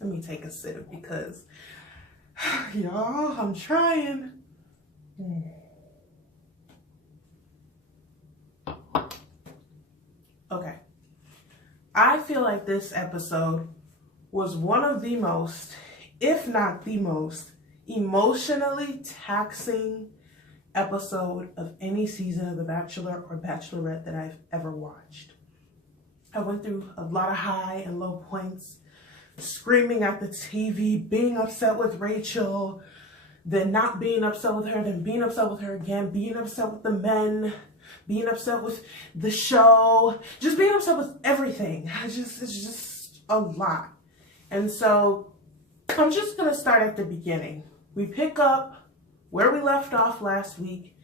Let me take a sip because, y'all, I'm trying. Okay. I feel like this episode was one of the most, if not the most, emotionally taxing episode of any season of The Bachelor or Bachelorette that I've ever watched. I went through a lot of high and low points, screaming at the TV, being upset with Rachel, then not being upset with her, then being upset with her again, being upset with the men, being upset with the show, just being upset with everything. It's just a lot. And so I'm just gonna start at the beginning. We pick up where we left off last week,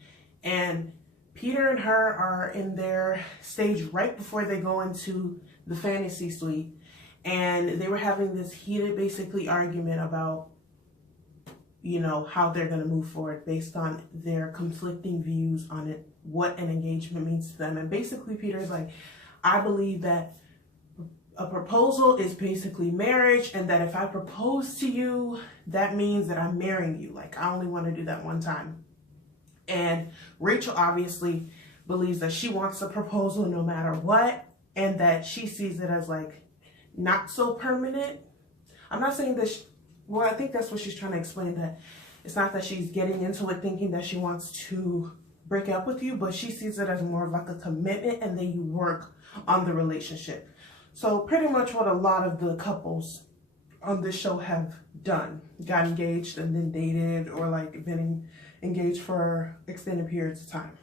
and Peter and her are in their stage right before they go into the fantasy suite. And they were having this heated, basically, argument about, you know, how they're going to move forward based on their conflicting views on it, what an engagement means to them. And basically, Peter's like, I believe that a proposal is basically marriage, and that if I propose to you, that means that I'm marrying you. Like, I only want to do that one time. And Rachel obviously believes that she wants a proposal no matter what, and that she sees it as like, not so permanent. I'm not saying that, well, I think that's what she's trying to explain, that it's not that she's getting into it thinking that she wants to break up with you, but she sees it as more of like a commitment, and then you work on the relationship. So pretty much what a lot of the couples on this show have done, got engaged and then dated, or like been engaged for extended periods of time.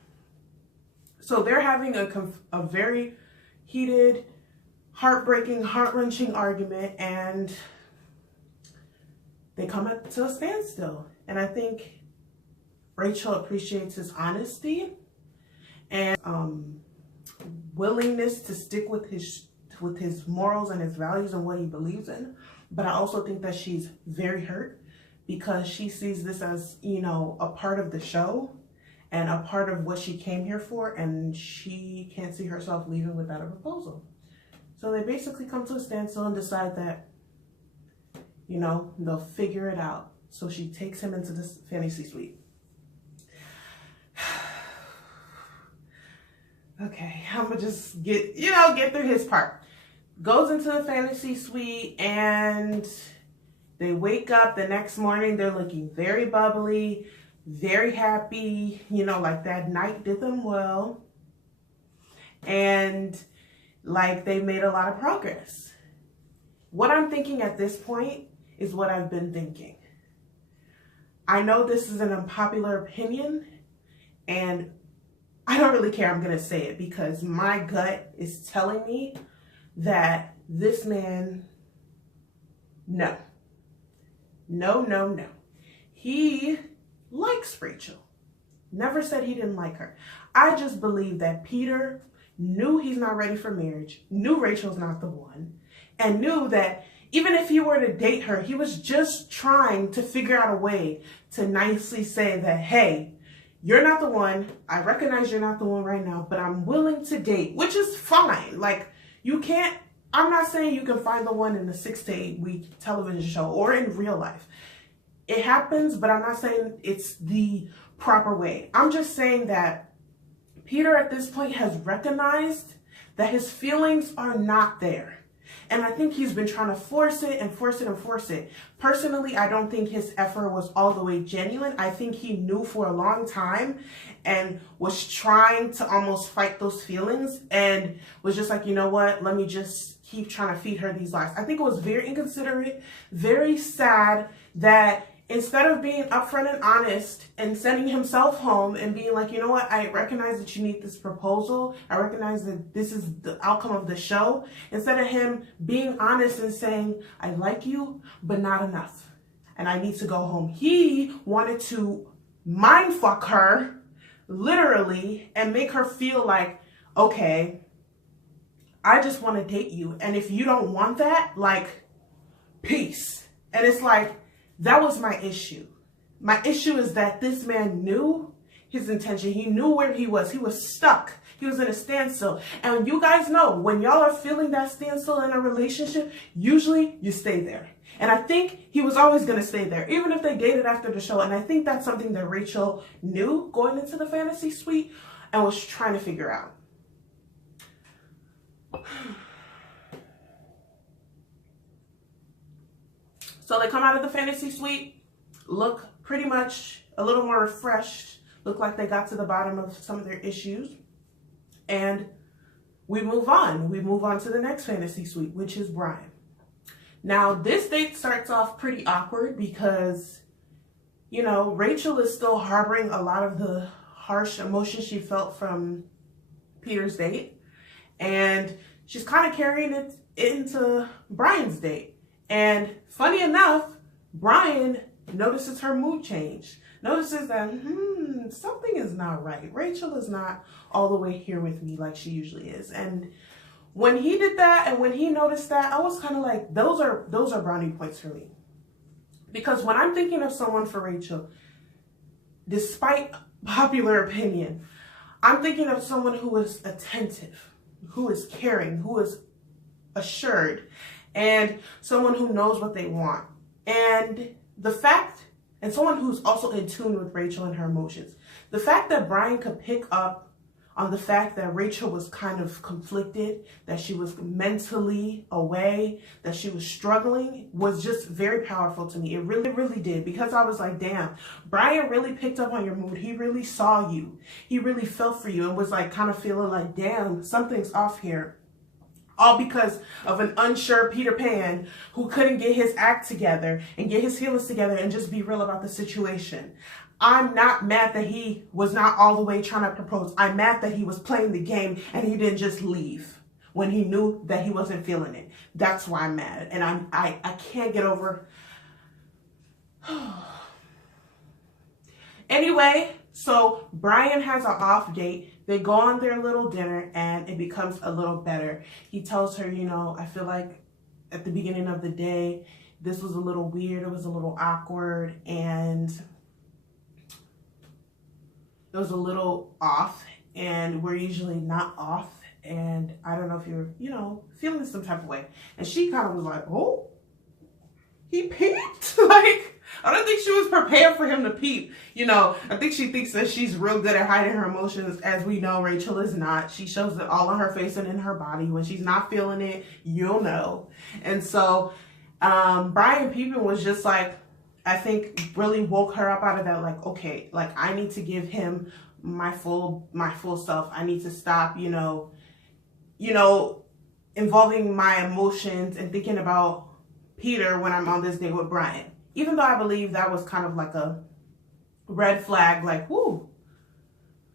So they're having a very heated, heartbreaking, heart-wrenching argument, and they come to a standstill. And I think Rachel appreciates his honesty and willingness to stick with his morals and his values and what he believes in. But I also think that she's very hurt because she sees this as, you know, a part of the show and a part of what she came here for, and she can't see herself leaving without a proposal. So they basically come to a standstill and decide that, you know, they'll figure it out. So she takes him into this fantasy suite. Okay, I'm gonna just get through his part. Goes into the fantasy suite, and they wake up the next morning. They're looking very bubbly, very happy, you know, like that night did them well. And like they made a lot of progress. What I'm thinking at this point is what I've been thinking. I know this is an unpopular opinion, and I don't really care. I'm going to say it because my gut is telling me that this man, no. He likes Rachel. Never said he didn't like her. I just believe that Peter knew he's not ready for marriage, knew Rachel's not the one, and knew that even if he were to date her, he was just trying to figure out a way to nicely say that, hey, you're not the one. I recognize you're not the one right now, but I'm willing to date, which is fine. Like, you can't, I'm not saying you can find the one in a 6 to 8 week television show or in real life. It happens, but I'm not saying it's the proper way. I'm just saying that Peter at this point has recognized that his feelings are not there. And I think he's been trying to force it and force it and force it. Personally, I don't think his effort was all the way genuine. I think he knew for a long time and was trying to almost fight those feelings and was just like, you know what, let me just keep trying to feed her these lies. I think it was very inconsiderate, very sad that instead of being upfront and honest and sending himself home and being like, you know what, I recognize that you need this proposal. I recognize that this is the outcome of the show. Instead of him being honest and saying, I like you, but not enough. And I need to go home. He wanted to mind fuck her, literally, and make her feel like, okay, I just want to date you. And if you don't want that, like, peace. And it's like, that was my issue. My issue is that this man knew his intention. He knew where he was. He was stuck. He was in a standstill. And you guys know, when y'all are feeling that standstill in a relationship, usually you stay there. And I think he was always going to stay there, even if they dated after the show. And I think that's something that Rachel knew going into the fantasy suite and was trying to figure out. So they come out of the fantasy suite, look pretty much a little more refreshed, look like they got to the bottom of some of their issues. And we move on. We move on to the next fantasy suite, which is Bryan. Now, this date starts off pretty awkward because, you know, Rachel is still harboring a lot of the harsh emotions she felt from Peter's date. And she's kind of carrying it into Bryan's date. And funny enough, Bryan notices her mood change. Notices that, something is not right. Rachel is not all the way here with me like she usually is. And when he did that and when he noticed that, I was kind of like, those are brownie points for me. Because when I'm thinking of someone for Rachel, despite popular opinion, I'm thinking of someone who is attentive, who is caring, who is assured, and someone who knows what they want. And someone who's also in tune with Rachel and her emotions. The fact that Bryan could pick up on the fact that Rachel was kind of conflicted, that she was mentally away, that she was struggling, was just very powerful to me. It really, really did, because I was like, damn, Bryan really picked up on your mood. He really saw you. He really felt for you and was like kind of feeling like, damn, something's off here. All because of an unsure Peter Pan who couldn't get his act together and get his feelings together and just be real about the situation. I'm not mad that he was not all the way trying to propose. I'm mad that he was playing the game and he didn't just leave when he knew that he wasn't feeling it. That's why I'm mad. And I can't get over. Anyway, so Bryan has an off date. They go on their little dinner and it becomes a little better. He tells her, you know, I feel like at the beginning of the day, this was a little weird. It was a little awkward and it was a little off, and we're usually not off. And I don't know if you're, you know, feeling some type of way. And she kind of was like, oh, he peeped? Like, I don't think she was prepared for him to peep. You know, I think she thinks that she's real good at hiding her emotions. As we know, Rachel is not. She shows it all on her face and in her body. When she's not feeling it, you'll know. And so Bryan peeping was just like, I think really woke her up out of that, like, okay, like I need to give him my full self. I need to stop, you know, involving my emotions and thinking about Peter when I'm on this date with Bryan. Even though I believe that was kind of like a red flag, like, whoo,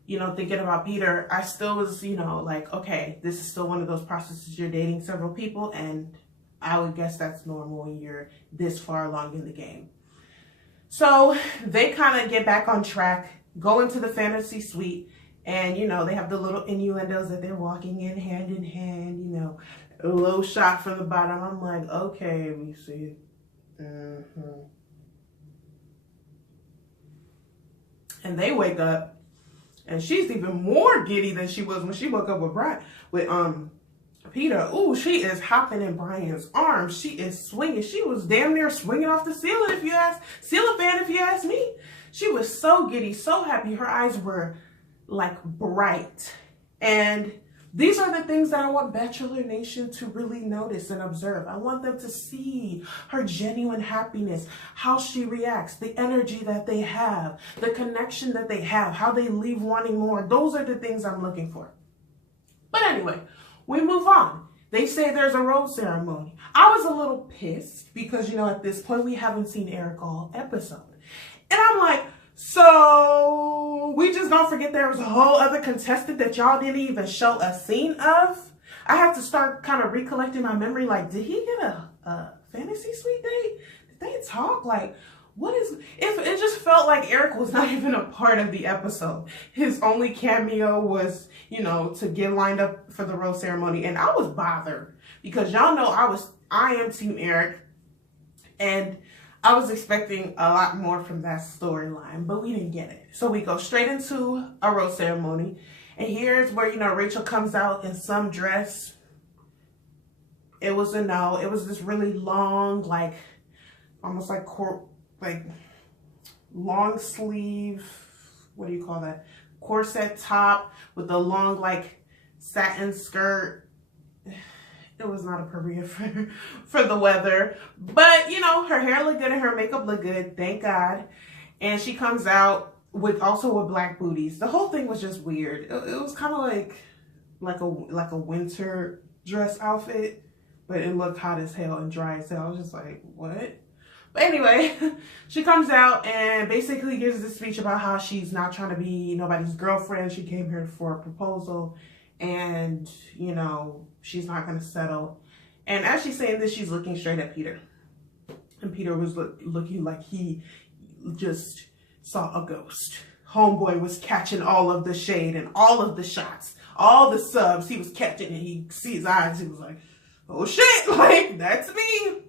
you know, thinking about Peter, I still was, you know, like, okay, this is still one of those processes. You're dating several people, and I would guess that's normal when you're this far along in the game. So they kind of get back on track, go into the fantasy suite, and, you know, they have the little innuendos that they're walking in hand, you know, a little shot from the bottom. I'm like, okay, we see. And they wake up, and she's even more giddy than she was when she woke up with Peter. Ooh, she is hopping in Bryan's arms. She is swinging. She was damn near swinging off the ceiling, ceiling fan, if you ask me. She was so giddy, so happy. Her eyes were like bright. And these are the things that I want Bachelor Nation to really notice and observe. I want them to see her genuine happiness, how she reacts, the energy that they have, the connection that they have, how they leave wanting more. Those are the things I'm looking for. But anyway, we move on. They say there's a rose ceremony. I was a little pissed because, you know, at this point we haven't seen Eric all episode. And I'm like, so we just don't forget there was a whole other contestant that y'all didn't even show a scene of? I have to start kind of recollecting my memory. Like, did he get a fantasy suite date? Did they talk? Like, what is, if it just felt like Eric was not even a part of the episode. His only cameo was, you know, to get lined up for the rose ceremony. And I was bothered because y'all know I am Team Eric, and I was expecting a lot more from that storyline, but we didn't get it. So we go straight into a rose ceremony, And here's where, you know, Rachel comes out in some dress. It was a no. It was this really long, like, almost like long sleeve, what do you call that? Corset top with a long, like, satin skirt. It was not appropriate for the weather. But, you know, her hair looked good and her makeup looked good. Thank God. And she comes out with black booties. The whole thing was just weird. It was kind of like a winter dress outfit, but it looked hot as hell and dry as hell. I was just like, what? But anyway, she comes out and basically gives this speech about how she's not trying to be nobody's girlfriend. She came here for a proposal and, you know, she's not going to settle. And as she's saying this, she's looking straight at Peter. And Peter was looking like he just saw a ghost. Homeboy was catching all of the shade and all of the shots, all the subs he was catching, and he sees his eyes. He was like, oh shit, like, that's me.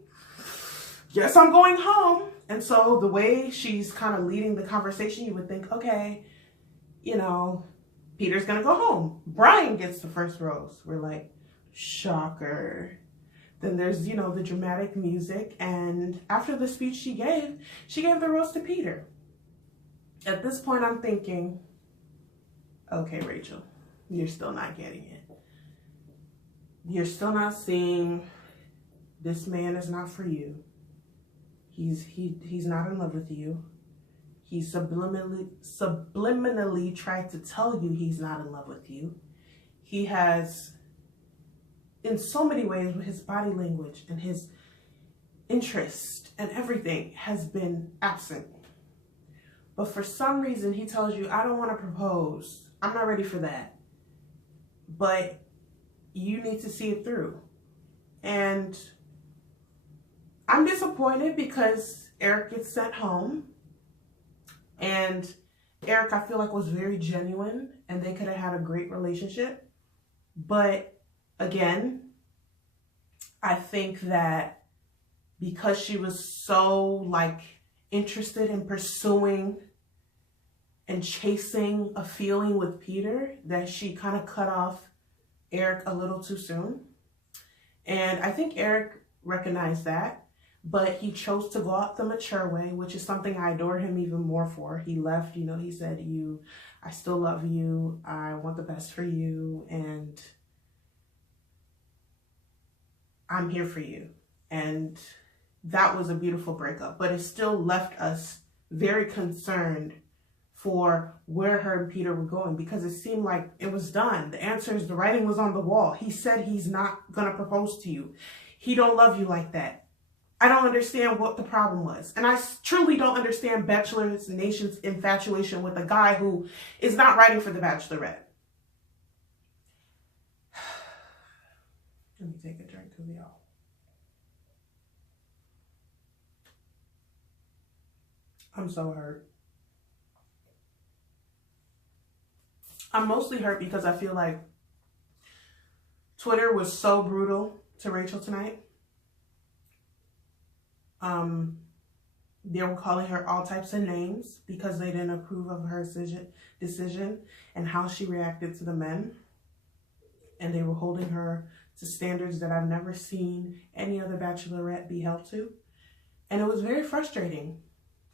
Guess I'm going home. And so the way she's kind of leading the conversation, you would think, okay, you know, Peter's going to go home. Bryan gets the first rose. We're like, shocker. Then there's, you know, the dramatic music. And after the speech she gave the rose to Peter. At this point, I'm thinking, okay, Rachel, you're still not getting it. You're still not seeing this man is not for you. He's not in love with you. He subliminally tried to tell you he's not in love with you. He has, in so many ways, with his body language and his interest and everything, has been absent. But for some reason, he tells you, I don't want to propose. I'm not ready for that. But you need to see it through. And I'm disappointed because Eric gets sent home. And Eric, I feel like, was very genuine and they could have had a great relationship. But again, I think that because she was so, like, interested in pursuing and chasing a feeling with Peter, that she kind of cut off Eric a little too soon. And I think Eric recognized that, but he chose to go out the mature way, which is something I adore him even more for. He left, you know, he said, I still love you. I want the best for you. And I'm here for you. And that was a beautiful breakup, but it still left us very concerned for where her and Peter were going, because it seemed like it was done. The answers, the writing was on the wall. He said he's not gonna propose to you. He don't love you like that. I don't understand what the problem was. And I truly don't understand Bachelor Nation's infatuation with a guy who is not writing for the Bachelorette. Let me take a drink, because y'all. I'm so hurt. I'm mostly hurt because I feel like Twitter was so brutal to Rachel tonight. They were calling her all types of names because they didn't approve of her decision and how she reacted to the men. And they were holding her to standards that I've never seen any other Bachelorette be held to. And it was very frustrating.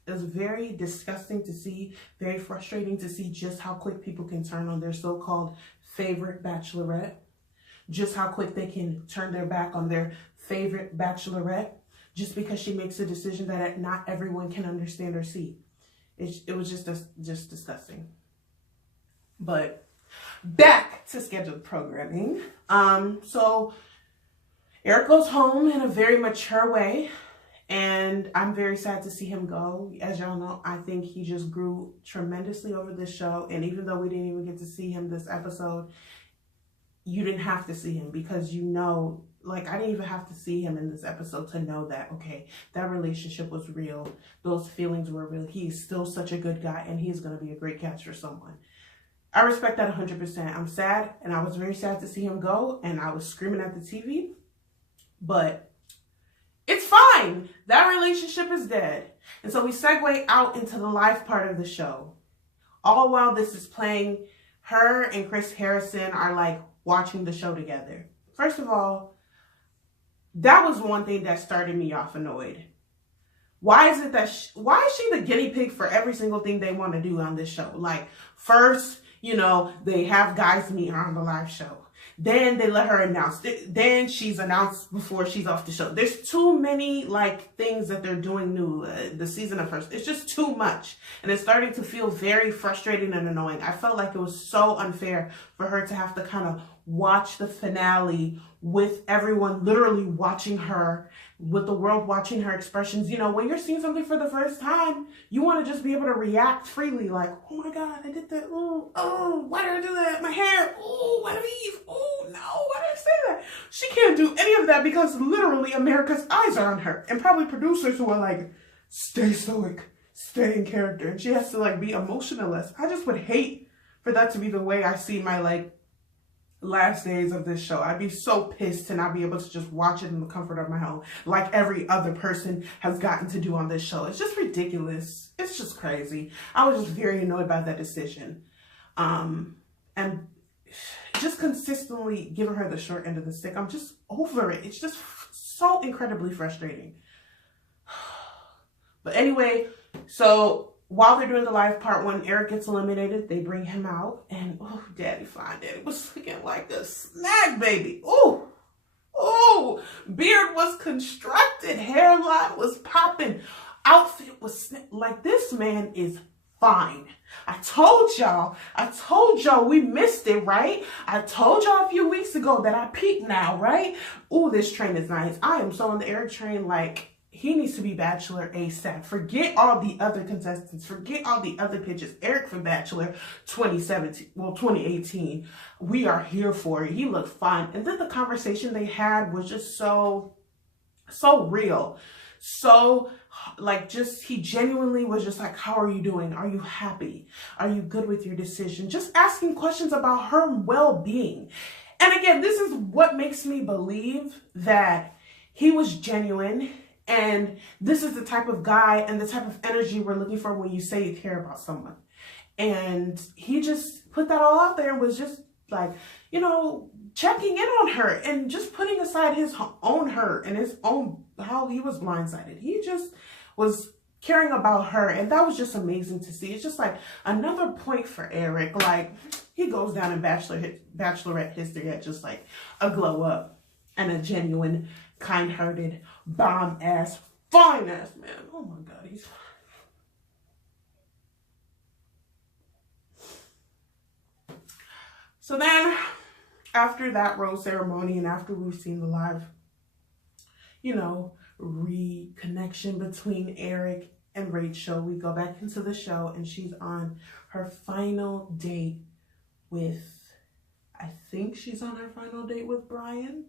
It was very disgusting to see, very frustrating to see just how quick people can turn on their so-called favorite Bachelorette, just how quick they can turn their back on their favorite Bachelorette, just because she makes a decision that not everyone can understand or see. It was just disgusting. But back to scheduled programming. So Eric goes home in a very mature way. And I'm very sad to see him go. As y'all know, I think he just grew tremendously over this show. And even though we didn't even get to see him this episode, you didn't have to see him, because you know, like, I didn't even have to see him in this episode to know that, okay, that relationship was real. Those feelings were real. He's still such a good guy, and he's going to be a great catch for someone. I respect that 100%. I'm sad, and I was very sad to see him go, and I was screaming at the TV. But it's fine. That relationship is dead. And so we segue out into the live part of the show. All while this is playing, her and Chris Harrison are like watching the show together. First of all, that was one thing that started me off annoyed. Why is it that why is she the guinea pig for every single thing they want to do on this show? Like, first, you know, they have guys meet her on the live show. Then they let her announce it. Then she's announced before she's off the show. There's too many like things that they're doing new the season of first. It's just too much. And it's starting to feel very frustrating and annoying. I felt like it was so unfair for her to have to kind of watch the finale with everyone literally watching her, with the world watching her expressions. You know, when you're seeing something for the first time, you want to just be able to react freely, like, oh my God, I did that. Oh, why did I do that? My hair. Oh, why did I leave? Oh, no, why did I say that? She can't do any of that because literally America's eyes are on her, and probably producers who are like, stay stoic, stay in character. And she has to like be emotionless. I just would hate for that to be the way I see my like last days of this show. I'd be so pissed to not be able to just watch it in the comfort of my home like every other person has gotten to do on this show. It's just ridiculous. It's just crazy. I was just very annoyed by that decision. And just consistently giving her the short end of the stick. I'm just over it. It's just so incredibly frustrating. But anyway, so while they're doing the live part, when Eric gets eliminated, they bring him out, and oh, Daddy fine, Daddy was looking like a snack baby. Oh, oh, beard was constructed, hairline was popping, outfit was like, this man is fine. I told y'all we missed it, right? I told y'all a few weeks ago that I peaked now, right? Oh, this train is nice. I am so on the Eric train, like, he needs to be Bachelor ASAP. Forget all the other contestants. Forget all the other pitches. Eric for Bachelor 2018. We are here for it. He looked fine. And then the conversation they had was just so real. So, like, just, he genuinely was just like, how are you doing? Are you happy? Are you good with your decision? Just asking questions about her well-being. And again, this is what makes me believe that he was genuine. And this is the type of guy and the type of energy we're looking for when you say you care about someone. And he just put that all out there and was just like, you know, checking in on her and just putting aside his own hurt and his own, how he was blindsided. He just was caring about her. And that was just amazing to see. It's just like another point for Eric. Like, he goes down in Bachelorette history at just like a glow up and a genuine, kind-hearted, bomb-ass, fine-ass man. Oh my God, he's fine. So then, after that rose ceremony and after we've seen the live, you know, reconnection between Eric and Rachel, we go back into the show and she's on her final date with, I think she's on her final date with Bryan.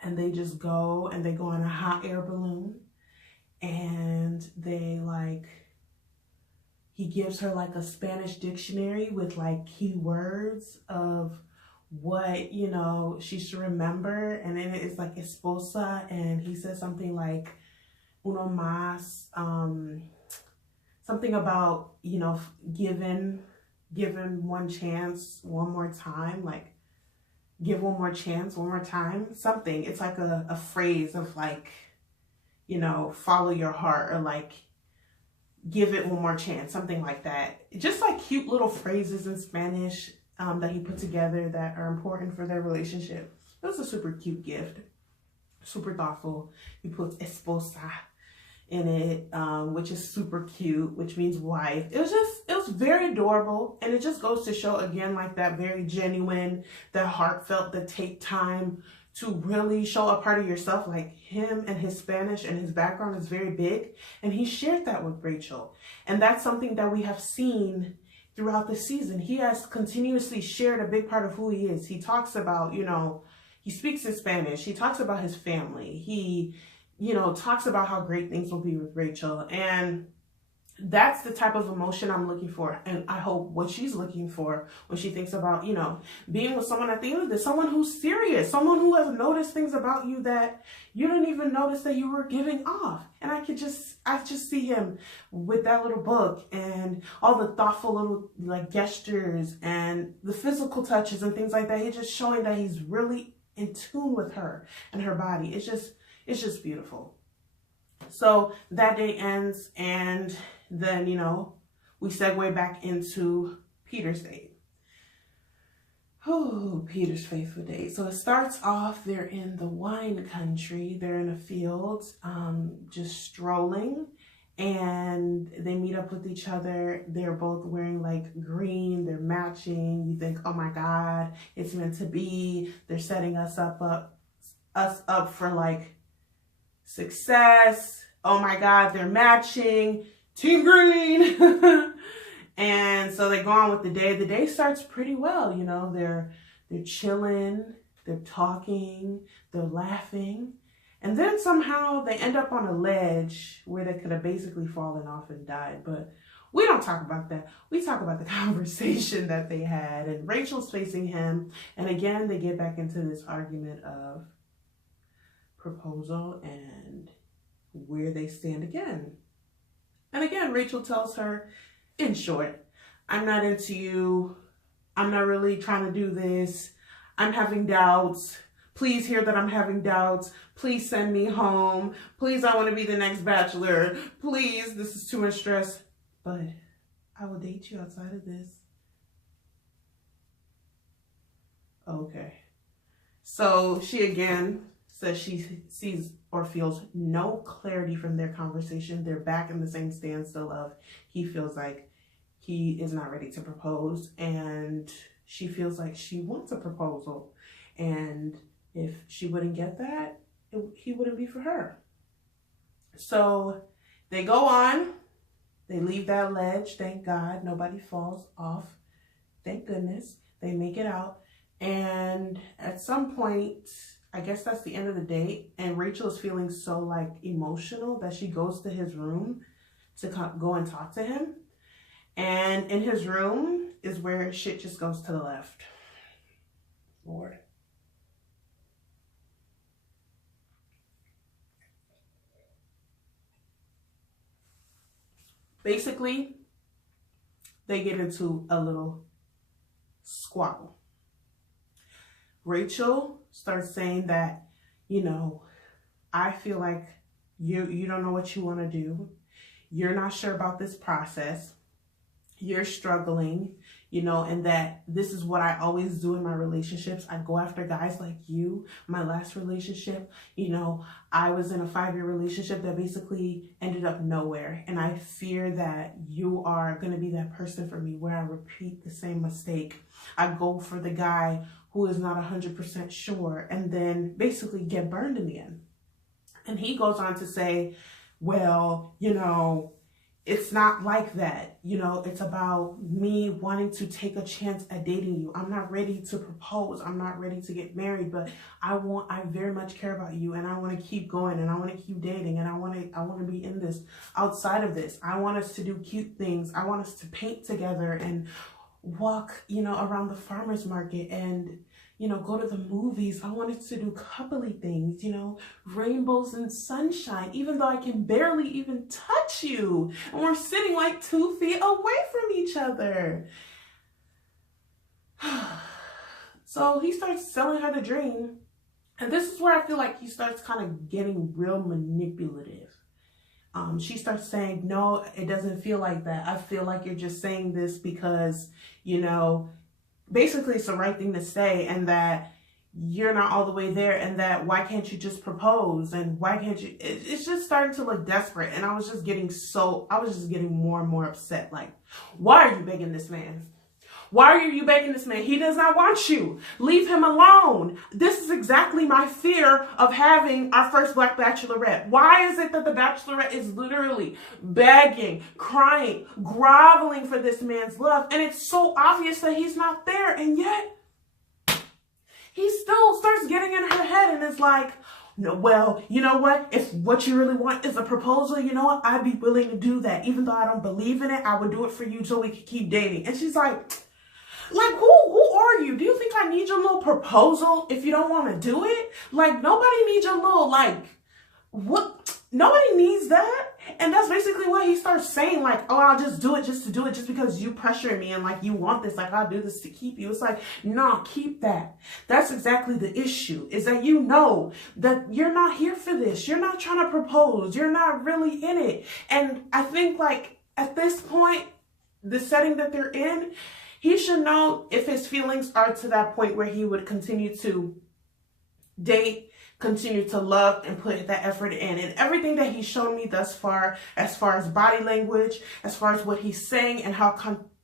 And they just go and they go on a hot air balloon and they like, he gives her like a Spanish dictionary with like keywords of what, you know, she should remember. And then it's like esposa, and he says something like uno más, something about, you know, given one chance one more time, like give one more chance one more time, something. It's like a phrase of like, you know, follow your heart, or like give it one more chance, something like that. Just like cute little phrases in Spanish that he put together that are important for their relationship. It was a super cute gift, super thoughtful. He puts esposa in it, which is super cute, which means wife. It was very adorable, and it just goes to show again, like, that very genuine, that heartfelt, that take time to really show a part of yourself. Like, him and his Spanish and his background is very big, and he shared that with Rachel, and that's something that we have seen throughout the season. He has continuously shared a big part of who he is. He talks about, you know, he speaks in Spanish. He talks about his family. He, you know, talks about how great things will be with Rachel. And That's the type of emotion I'm looking for. And I hope what she's looking for when she thinks about, being with someone at the end of this, someone who's serious, someone who has noticed things about you that you didn't even notice that you were giving off. And I just see him with that little book and all the thoughtful little like gestures and the physical touches and things like that. He's just showing that he's really in tune with her and her body. It's just beautiful. So that day ends, and then, we segue back into Peter's date. Oh, Peter's faithful date. So it starts off, they're in the wine country. They're in a field, just strolling, and they meet up with each other. They're both wearing like green. They're matching. You think, oh my God, it's meant to be. They're setting us up for like success. Oh my God, they're matching. Team green. And so they go on with the day. The day starts pretty well. They're chilling, they're talking, they're laughing. And then somehow they end up on a ledge where they could have basically fallen off and died. But we don't talk about that. We talk about the conversation that they had. And Rachel's facing him. And again, they get back into this argument of proposal and where they stand again. And again, Rachel tells her, in short, I'm not into you. I'm not really trying to do this. I'm having doubts. Please hear that I'm having doubts. Please send me home. Please, I want to be the next Bachelor. Please, this is too much stress. But I will date you outside of this. Okay. So she again says she sees or feels no clarity from their conversation. They're back in the same standstill of he feels like he is not ready to propose, and she feels like she wants a proposal. And if she wouldn't get that, he wouldn't be for her. So they go on. They leave that ledge. Thank God nobody falls off. Thank goodness. They make it out. And at some point, I guess that's the end of the date, and Rachel is feeling so like emotional that she goes to his room to go and talk to him. And in his room is where shit just goes to the left. Lord. Basically, they get into a little squabble. Rachel starts saying that, I feel like you don't know what you want to do. You're not sure about this process. You're struggling, and that this is what I always do in my relationships. I go after guys like you. My last relationship, I was in a 5-year relationship that basically ended up nowhere. And I fear that you are going to be that person for me where I repeat the same mistake. I go for the guy who is not 100% sure and then basically get burned in the end. And he goes on to say, well, it's not like that. It's about me wanting to take a chance at dating you. I'm not ready to propose. I'm not ready to get married, but I very much care about you, and I want to keep going, and I want to keep dating, and I want to be in this, outside of this. I want us to do cute things. I want us to paint together and walk, around the farmer's market and, go to the movies. I wanted to do coupley things, rainbows and sunshine, even though I can barely even touch you. And we're sitting like 2 feet away from each other. So he starts selling her the dream. And this is where I feel like he starts kind of getting real manipulative. She starts saying, no, it doesn't feel like that. I feel like you're just saying this because, basically it's the right thing to say, and that you're not all the way there, and that why can't you just propose, and why can't you, it's just starting to look desperate. And I was just getting more and more upset. Like, why are you begging this man? Why are you begging this man? He does not want you. Leave him alone. This is exactly my fear of having our first Black Bachelorette. Why is it that the Bachelorette is literally begging, crying, groveling for this man's love? And it's so obvious that he's not there. And yet, he still starts getting in her head and is like, no, well, you know what? If what you really want is a proposal, you know what? I'd be willing to do that. Even though I don't believe in it, I would do it for you so we could keep dating. And she's like, who are you? Do you think I need your little proposal if you don't want to do it? Like, nobody needs your little, like, what? Nobody needs that. And that's basically what he starts saying, like, oh, I'll just do it just to do it just because you pressure me and like you want this, like I'll do this to keep you. It's like, no, keep that. That's exactly the issue, is that you know that you're not here for this. You're not trying to propose. You're not really in it. And I think, like, at this point, the setting that they're in, he should know if his feelings are to that point where he would continue to date, continue to love, and put that effort in. And everything that he's shown me thus far as body language, as far as what he's saying and how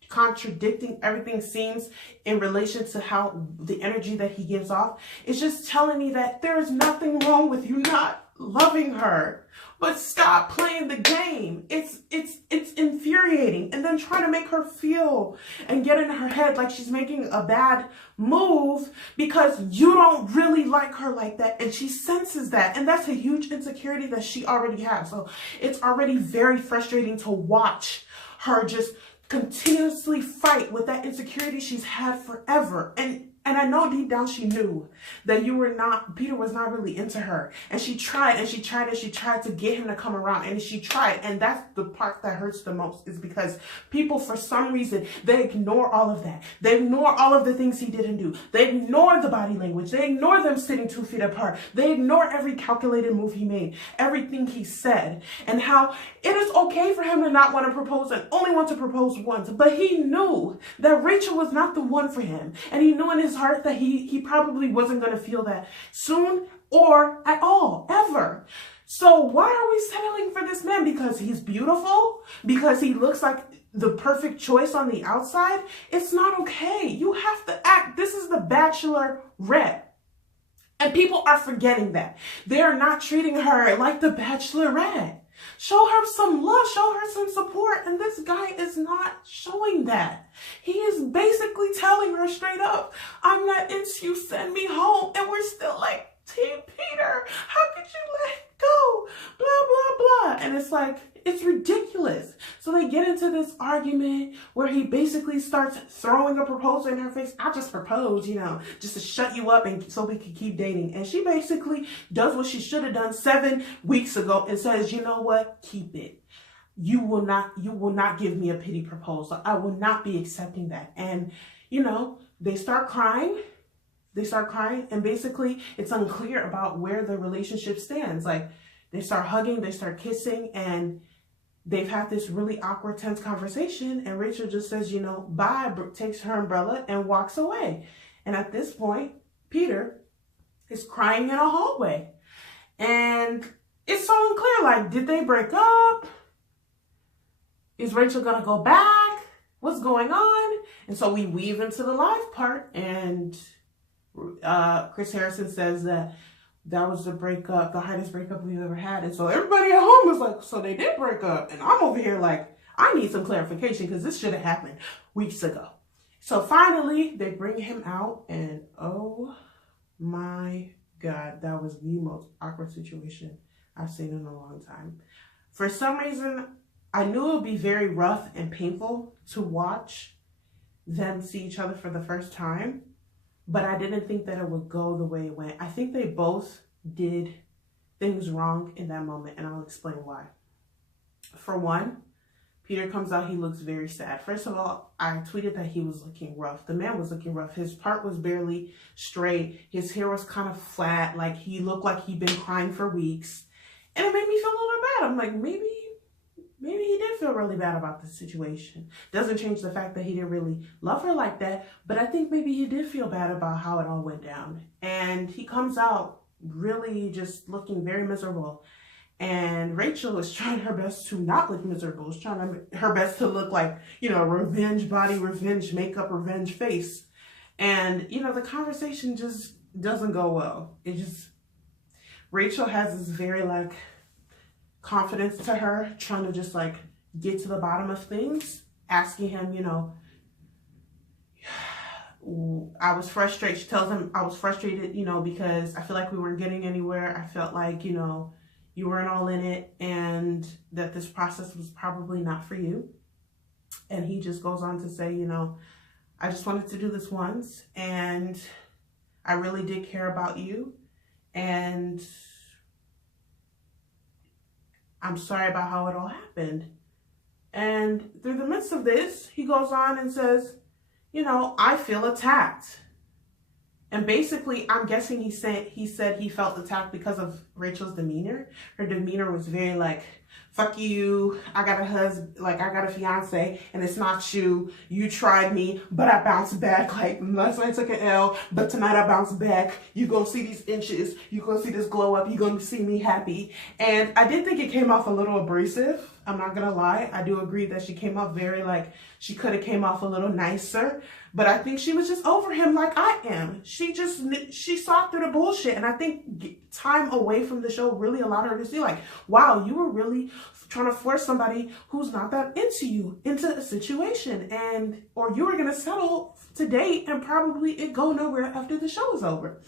contradicting everything seems in relation to how the energy that he gives off, is just telling me that there is nothing wrong with you not loving her. But stop playing the game. It's infuriating. And then trying to make her feel and get in her head like she's making a bad move because you don't really like her like that. And she senses that. And that's a huge insecurity that she already has. So it's already very frustrating to watch her just continuously fight with that insecurity she's had forever. And I know deep down she knew that Peter was not really into her. And she tried and she tried and she tried to get him to come around. And she tried. And that's the part that hurts the most, is because people, for some reason, they ignore all of that. They ignore all of the things he didn't do. They ignore the body language. They ignore them sitting 2 feet apart. They ignore every calculated move he made, everything he said, and how it is okay for him to not want to propose and only want to propose once. But he knew that Rachel was not the one for him. And he knew in his heart that he probably wasn't going to feel that soon or at all, ever. So why are we settling for this man? Because he's beautiful? Because he looks like the perfect choice on the outside? It's not okay. You have to act. This is the Bachelorette. And people are forgetting that. They are not treating her like the Bachelorette. Show her some love, show her some support. And this guy is not showing that. He is basically telling her straight up, I'm not into you, send me home. And we're still like, Team Peter, how could you let it go? Blah, blah, blah. And it's like, it's ridiculous. So they get into this argument where he basically starts throwing a proposal in her face. I just proposed, just to shut you up and so we could keep dating. And she basically does what she should have done 7 weeks ago and says, you know what? Keep it. You will not give me a pity proposal. I will not be accepting that. And, they start crying. And basically it's unclear about where the relationship stands. Like, they start hugging, they start kissing, and they've had this really awkward, tense conversation. And Rachel just says, bye, takes her umbrella and walks away. And at this point, Peter is crying in a hallway. And it's so unclear, like, did they break up? Is Rachel gonna go back? What's going on? And so we weave into the live part, and Chris Harrison says that was the breakup, the hardest breakup we've ever had. And so everybody at home was like, so they did break up. And I'm over here like, I need some clarification because this should have happened weeks ago. So finally, they bring him out, and oh my God, that was the most awkward situation I've seen in a long time. For some reason, I knew it would be very rough and painful to watch them see each other for the first time, but I didn't think that it would go the way it went. I think they both did things wrong in that moment, and I'll explain why. For one, Peter comes out, he looks very sad. First of all, I tweeted that he was looking rough. The man was looking rough. His part was barely straight. His hair was kind of flat, like he looked like he'd been crying for weeks. And it made me feel a little bad. I'm like, maybe he did feel really bad about the situation. Doesn't change the fact that he didn't really love her like that, but I think maybe he did feel bad about how it all went down. And he comes out really just looking very miserable. And Rachel is trying her best to not look miserable. She's trying her best to look like, revenge body, revenge makeup, revenge face. And, the conversation just doesn't go well. Rachel has this very, confidence to her, trying to just, get to the bottom of things, asking him, I was frustrated. She tells him I was frustrated, you know, because I feel like we weren't getting anywhere. I felt like, you know, you weren't all in it and that this process was probably not for you. And he just goes on to say, you know, I just wanted to do this once and I really did care about you. And I'm sorry about how it all happened. And through the midst of this, he goes on and says, you know, I feel attacked. And basically, I'm guessing he said he felt attacked because of Rachel's demeanor. Her demeanor was very like, fuck you, I got a husband, like I got a fiance, and it's not you. You tried me, but I bounced back. Like last night I took an L, but tonight I bounced back. You gonna see these inches. You gonna see this glow up. You gonna see me happy. And I did think it came off a little abrasive. I'm not gonna lie. I do agree that she came off very like, she could have came off a little nicer. But I think she was just over him like I am. She saw through the bullshit. And I think time away from the show really allowed her to see like, wow, you were really trying to force somebody who's not that into you into a situation. And, or you were going to settle to date and probably it go nowhere after the show is over.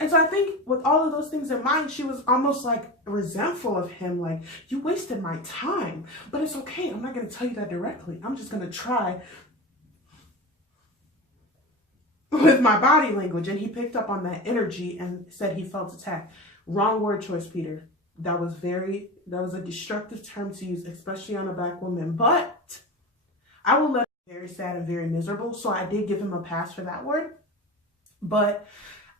And so I think with all of those things in mind, she was almost like resentful of him. Like, you wasted my time, but it's okay. I'm not going to tell you that directly. I'm just going to try with my body language. And he picked up on that energy and said he felt attacked. Wrong word choice, Peter. That was a destructive term to use, especially on a Black woman. But I will let him very sad and very miserable. So I did give him a pass for that word. But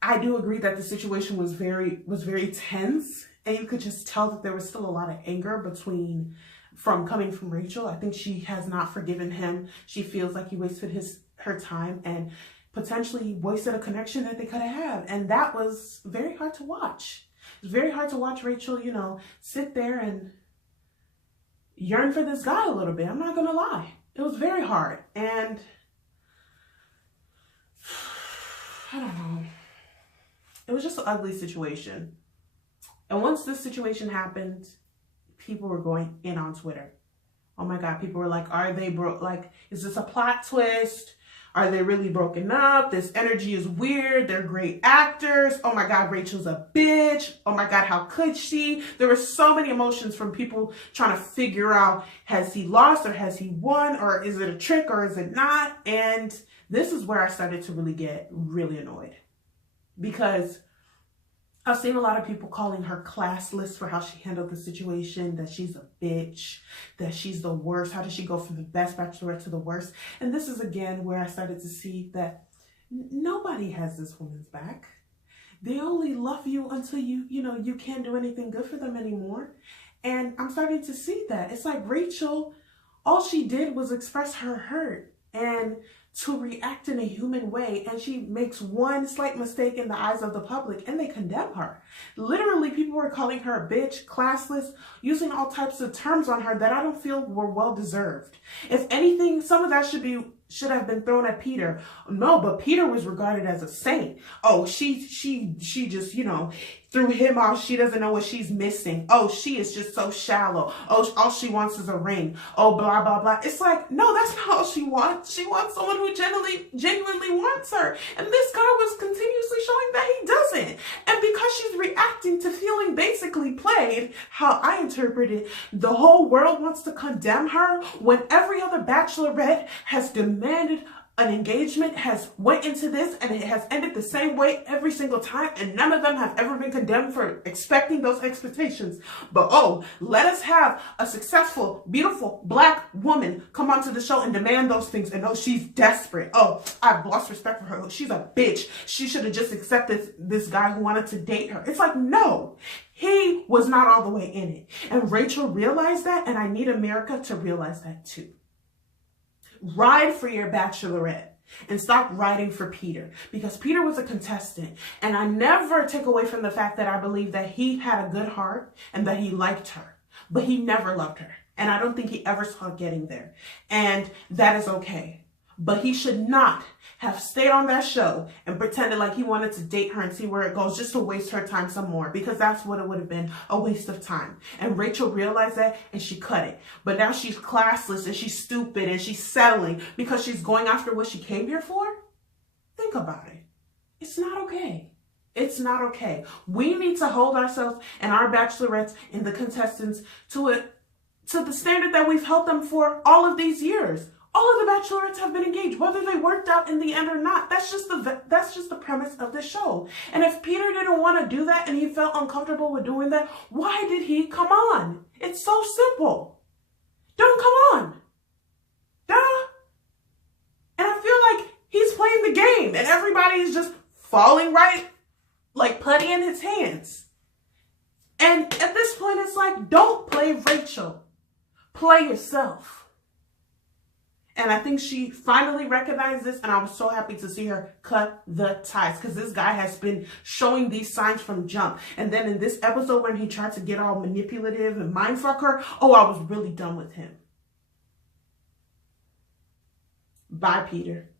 I do agree that the situation was very tense. And you could just tell that there was still a lot of anger coming from Rachel. I think she has not forgiven him. She feels like he wasted her time and potentially wasted a connection that they could have. And that was very hard to watch. It's very hard to watch Rachel, you know, sit there and yearn for this guy a little bit. I'm not going to lie. It was very hard. And I don't know. It was just an ugly situation. And once this situation happened, people were going in on Twitter. Oh my God, people were like, are they broke? Like, is this a plot twist? Are they really broken up? This energy is weird. They're great actors. Oh my God, Rachel's a bitch. Oh my God, how could she? There were so many emotions from people trying to figure out, has he lost or has he won? Or is it a trick or is it not? And this is where I started to really get really annoyed. Because I've seen a lot of people calling her classless for how she handled the situation, that she's a bitch, that she's the worst. How did she go from the best Bachelorette to the worst? And this is again where I started to see that nobody has this woman's back. They only love you until you can't do anything good for them anymore. And I'm starting to see that. It's like Rachel, all she did was express her hurt and to react in a human way, and she makes one slight mistake in the eyes of the public and they condemn her. Literally, people were calling her a bitch, classless, using all types of terms on her that I don't feel were well deserved. If anything, some of that should have been thrown at Peter. No, but Peter was regarded as a saint. Oh, she just, threw him off. She doesn't know what she's missing. Oh, she is just so shallow. Oh, all she wants is a ring. Oh, blah, blah, blah. It's like, no, that's not all she wants. She wants someone who genuinely wants her. And this guy was continuously showing that he doesn't. And because she's reacting to feeling basically played, how I interpret it, the whole world wants to condemn her when every other Bachelorette has demanded an engagement, has went into this, and it has ended the same way every single time, and none of them have ever been condemned for expecting those expectations. But oh, let us have a successful, beautiful Black woman come onto the show and demand those things, and oh, she's desperate. Oh, I've lost respect for her. She's a bitch. She should have just accepted this guy who wanted to date her. It's like, no, he was not all the way in it. And Rachel realized that, and I need America to realize that too. Ride for your Bachelorette and stop riding for Peter, because Peter was a contestant, and I never take away from the fact that I believe that he had a good heart and that he liked her, but he never loved her, and I don't think he ever saw getting there, and that is okay. But he should not have stayed on that show and pretended like he wanted to date her and see where it goes just to waste her time some more, because that's what it would have been, a waste of time. And Rachel realized that and she cut it. But now she's classless and she's stupid and she's settling because she's going after what she came here for? Then think about it. It's not okay. It's not okay. We need to hold ourselves and our bachelorettes and the contestants to the standard that we've held them for all of these years. All of the bachelorettes have been engaged, whether they worked out in the end or not. That's just the premise of the show. And if Peter didn't want to do that and he felt uncomfortable with doing that, why did he come on? It's so simple. Don't come on. Duh. And I feel like he's playing the game and everybody is just falling right, like putty in his hands. And at this point, it's like, don't play Rachel. Play yourself. And I think she finally recognized this, and I was so happy to see her cut the ties, because this guy has been showing these signs from jump. And then in this episode, when he tried to get all manipulative and mindfuck her, oh, I was really done with him. Bye, Peter.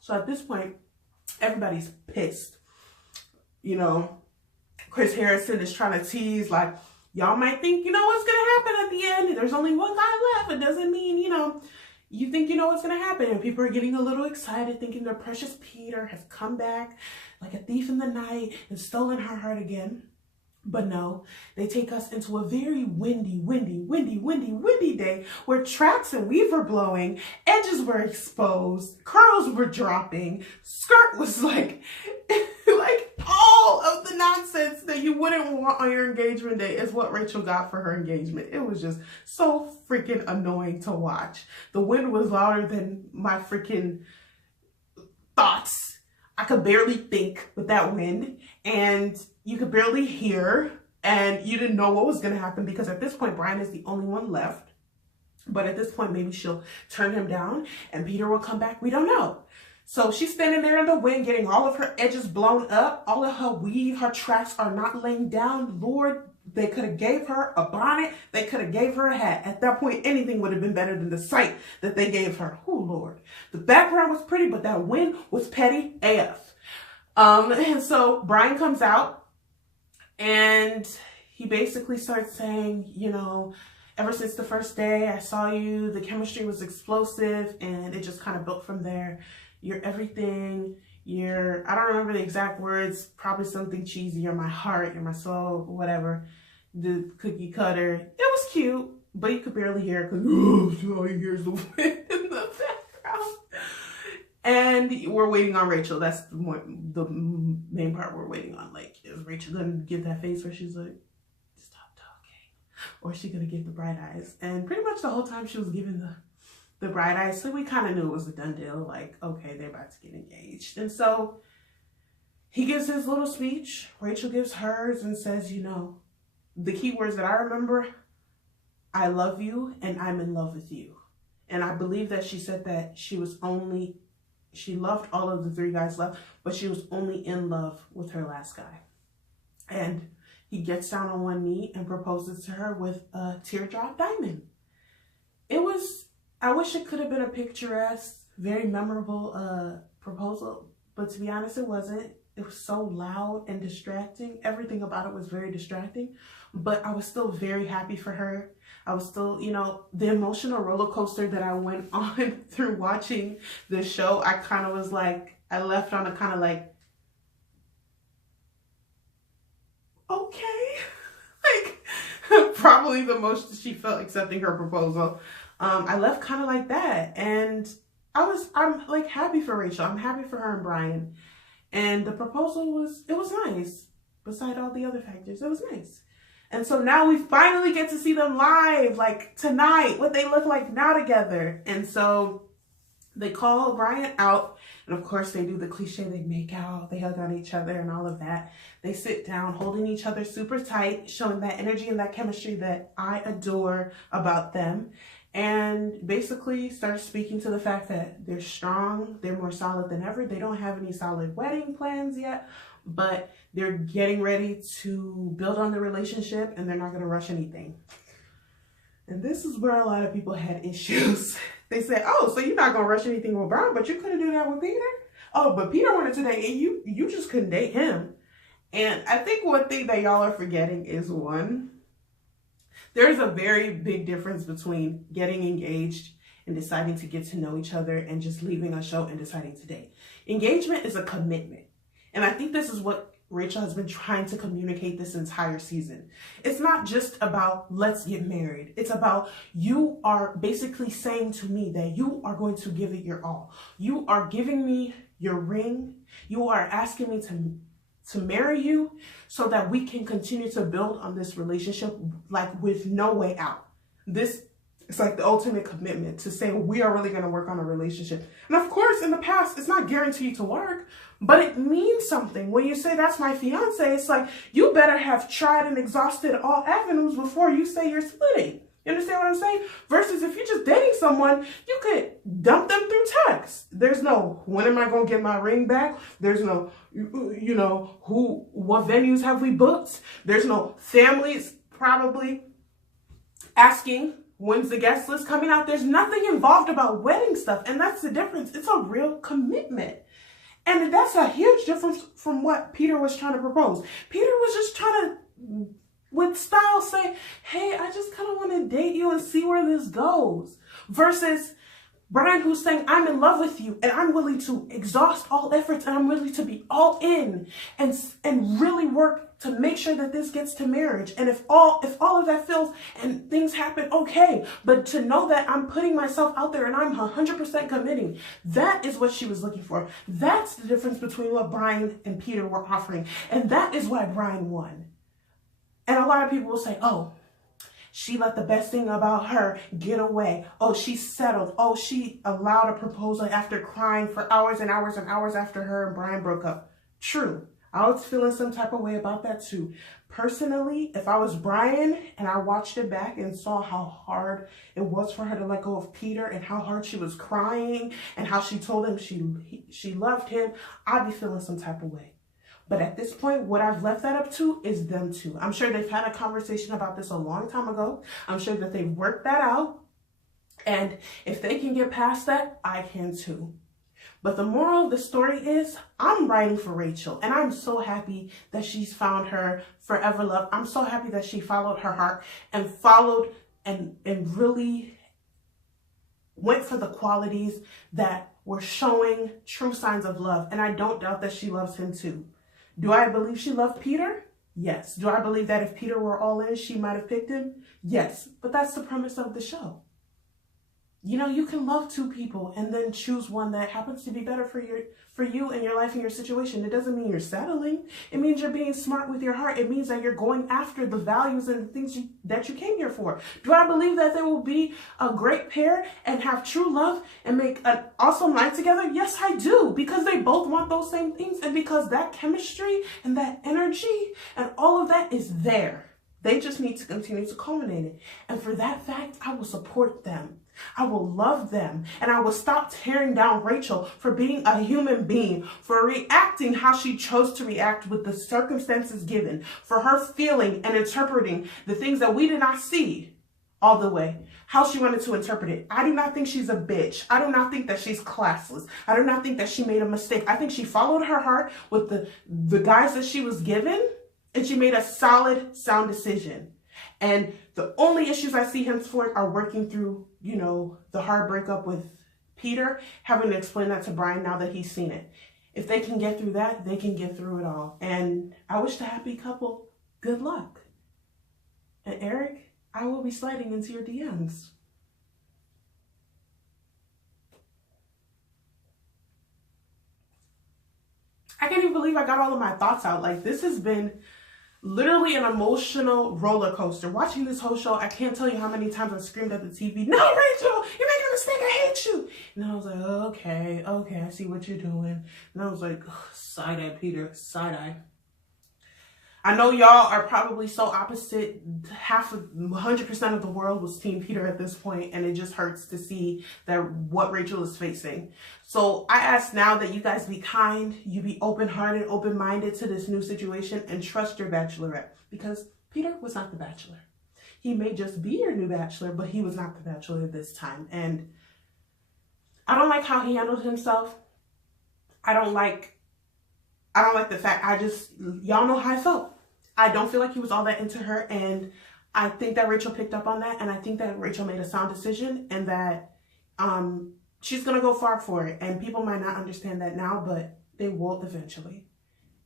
So at this point, everybody's pissed. You know, Chris Harrison is trying to tease, like, y'all might think you know what's going to happen at the end. There's only one guy left. It doesn't mean, you know, you think you know what's going to happen. And people are getting a little excited, thinking their precious Peter has come back like a thief in the night and stolen her heart again. But no, they take us into a very windy day where tracks and weave were blowing, edges were exposed, curls were dropping, skirt was like all of the nonsense that you wouldn't want on your engagement day is what Rachel got for her engagement. It was just so freaking annoying to watch. The wind was louder than my freaking thoughts. I could barely think with that wind, and you could barely hear, and you didn't know what was going to happen, because at this point, Bryan is the only one left. But at this point, maybe she'll turn him down and Peter will come back. We don't know. So she's standing there in the wind, getting all of her edges blown up. All of her weave, her tracks are not laying down. Lord, they could have gave her a bonnet. They could have gave her a hat. At that point, anything would have been better than the sight that they gave her. Oh, Lord. The background was pretty, but that wind was petty AF. And so Bryan comes out and he basically starts saying, you know, ever since the first day I saw you, the chemistry was explosive, and it just kind of built from there. You're everything. You're, I don't remember the exact words, probably something cheesy. You're my heart, you're my soul, whatever. The cookie cutter. It was cute, but you could barely hear it because all you hear is the wind in the background. And we're waiting on Rachel. That's the main part we're waiting on. Like, is Rachel going to give that face where she's like, stop talking? Or is she going to give the bright eyes? And pretty much the whole time she was giving the bright eyes. So we kind of knew it was a done deal. Like, okay, they're about to get engaged. And so he gives his little speech. Rachel gives hers and says, you know, the key words that I remember, I love you and I'm in love with you. And I believe that she said that she loved all of the three guys left, but she was only in love with her last guy. And he gets down on one knee and proposes to her with a teardrop diamond. It was, I wish it could have been a picturesque, very memorable proposal, but to be honest, it wasn't. It was so loud and distracting. Everything about it was very distracting, but I was still very happy for her. I was still, you know, the emotional roller coaster that I went on through watching the show, I kind of was like, I left on a kind of like, okay. Like, probably the most she felt accepting her proposal. I left kind of like that. And I'm like happy for Rachel. I'm happy for her and Bryan. And the proposal it was nice. Beside all the other factors, it was nice. And so now we finally get to see them live, like tonight, what they look like now together. And so they call Bryan out. And of course they do the cliche, they make out, they hug on each other and all of that. They sit down holding each other super tight, showing that energy and that chemistry that I adore about them. And basically start speaking to the fact that they're strong, they're more solid than ever. They don't have any solid wedding plans yet, but they're getting ready to build on the relationship and they're not going to rush anything. And this is where a lot of people had issues. They said, oh, so you're not going to rush anything with Bryan, but you couldn't do that with Peter? Oh, but Peter wanted to date you just couldn't date him. And I think one thing that y'all are forgetting is one, there's a very big difference between getting engaged and deciding to get to know each other and just leaving a show and deciding to date. Engagement is a commitment. And I think this is what Rachel has been trying to communicate this entire season. It's not just about let's get married. It's about you are basically saying to me that you are going to give it your all. You are giving me your ring. You are asking me to marry you so that we can continue to build on this relationship like with no way out. This is like the ultimate commitment to say we are really going to work on a relationship. And of course, in the past, it's not guaranteed to work, but it means something. When you say that's my fiance, it's like you better have tried and exhausted all avenues before you say you're splitting. You understand what I'm saying? Versus if you're just dating someone, you could dump them through text. There's no, when am I going to get my ring back? There's no, you know, what venues have we booked? There's no families probably asking, when's the guest list coming out? There's nothing involved about wedding stuff. And that's the difference. It's a real commitment. And that's a huge difference from what Peter was trying to propose. Peter was just trying to, with style, say, hey, I just kind of want to date you and see where this goes. Versus Bryan, who's saying, I'm in love with you and I'm willing to exhaust all efforts and I'm willing to be all in and really work to make sure that this gets to marriage. And if all of that fails and things happen, okay. But to know that I'm putting myself out there and I'm 100% committing, that is what she was looking for. That's the difference between what Bryan and Peter were offering. And that is why Bryan won. And a lot of people will say, oh, she let the best thing about her get away. Oh, she settled. Oh, she allowed a proposal after crying for hours and hours and hours after her and Bryan broke up. True. I was feeling some type of way about that too. Personally, if I was Bryan and I watched it back and saw how hard it was for her to let go of Peter and how hard she was crying and how she told him she loved him, I'd be feeling some type of way. But at this point, what I've left that up to is them two. I'm sure they've had a conversation about this a long time ago. I'm sure that they've worked that out. And if they can get past that, I can too. But the moral of the story is I'm writing for Rachel. And I'm so happy that she's found her forever love. I'm so happy that she followed her heart and followed and really went for the qualities that were showing true signs of love. And I don't doubt that she loves him too. Do I believe she loved Peter? Yes. Do I believe that if Peter were all in, she might have picked him? Yes. But that's the premise of the show. You know, you can love two people and then choose one that happens to be better for you and your life and your situation. It doesn't mean you're settling. It means you're being smart with your heart. It means that you're going after the values and the things that you came here for. Do I believe that they will be a great pair and have true love and make an awesome life together? Yes, I do. Because they both want those same things and because that chemistry and that energy and all of that is there. They just need to continue to culminate it. And for that fact, I will support them. I will love them, and I will stop tearing down Rachel for being a human being, for reacting how she chose to react with the circumstances given, for her feeling and interpreting the things that we did not see all the way, how she wanted to interpret it. I do not think she's a bitch. I do not think that she's classless. I do not think that she made a mistake. I think she followed her heart with the guys that she was given, and she made a solid, sound decision. And the only issues I see henceforth are working through, you know, the hard breakup with Peter, having to explain that to Bryan now that he's seen it. If they can get through that, they can get through it all. And I wish the happy couple good luck. And Eric, I will be sliding into your DMs. I can't even believe I got all of my thoughts out. Like, this has been literally an emotional roller coaster. Watching this whole show, I can't tell you how many times I screamed at the TV, no, Rachel, you're making a mistake, I hate you. And I was like, okay, I see what you're doing. And I was like, side-eye, Peter, side-eye. I know y'all are probably so opposite. 100% of the world was Team Peter at this point, and it just hurts to see that what Rachel is facing. So I ask now that you guys be kind, you be open-hearted, open-minded to this new situation, and trust your bachelorette, because Peter was not the bachelor. He may just be your new bachelor, but he was not the bachelor this time. And I don't like how he handled himself. I don't like the fact, y'all know how I felt. I don't feel like he was all that into her, and I think that Rachel picked up on that, and I think that Rachel made a sound decision, and that she's gonna go far for it, and people might not understand that now, but they will eventually.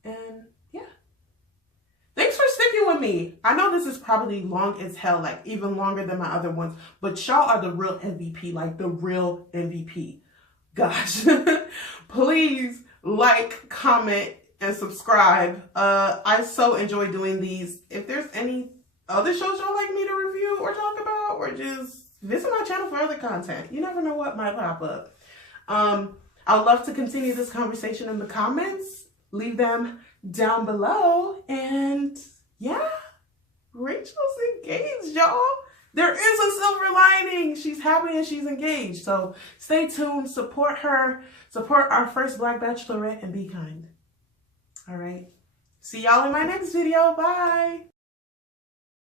And yeah, thanks for sticking with me. I know this is probably long as hell, like even longer than my other ones, but y'all are the real MVP, like the real MVP. Gosh, please like, comment, and subscribe. I so enjoy doing these. If there's any other shows y'all like me to review or talk about, or just visit my channel for other content, you never know what might pop up. I'd love to continue this conversation in the comments. Leave them down below. And yeah, Rachel's engaged, y'all. There is a silver lining. She's happy and she's engaged. So stay tuned, support her, support our first Black Bachelorette, and be kind. All right. See y'all in my next video. Bye.